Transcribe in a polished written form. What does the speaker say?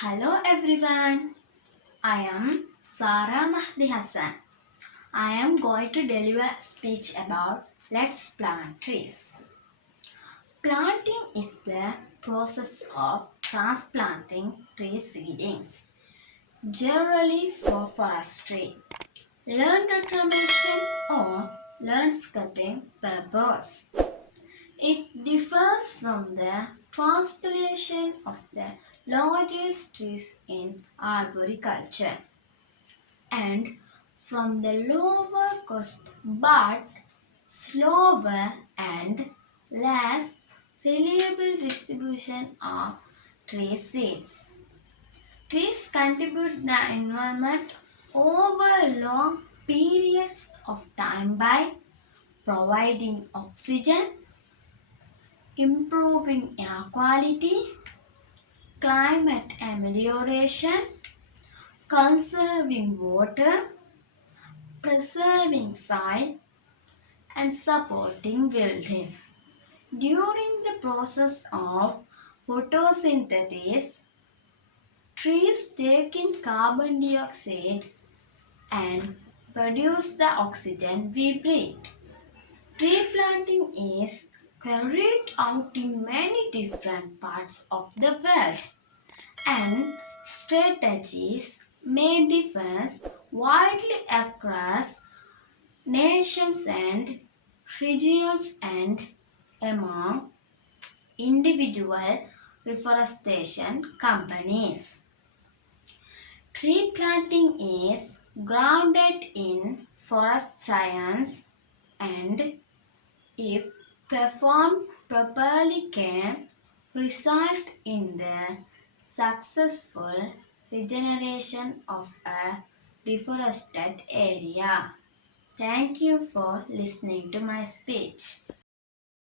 Hello everyone, I am Sarah MAHDY Hassan. I am going to deliver a speech about Let's Plant Trees. Planting is the process of transplanting tree seedlings, generally for forestry, land reclamation, or landscaping purpose. It differs from the transplantation of the largest trees in arboriculture and from the lower cost but slower and less reliable distribution of tree seeds. Trees contribute the environment over long periods of time by providing oxygen, improving air quality, climate amelioration, conserving water, preserving soil, and supporting wildlife. During the process of photosynthesis, trees take in carbon dioxide and produce the oxygen we breathe. Tree planting is carried out in many different parts of the world, and strategies may differ widely across nations and regions and among individual reforestation companies. Tree planting is grounded in forest science and, if performed properly, can result in the successful regeneration of a deforested area. Thank you for listening to my speech.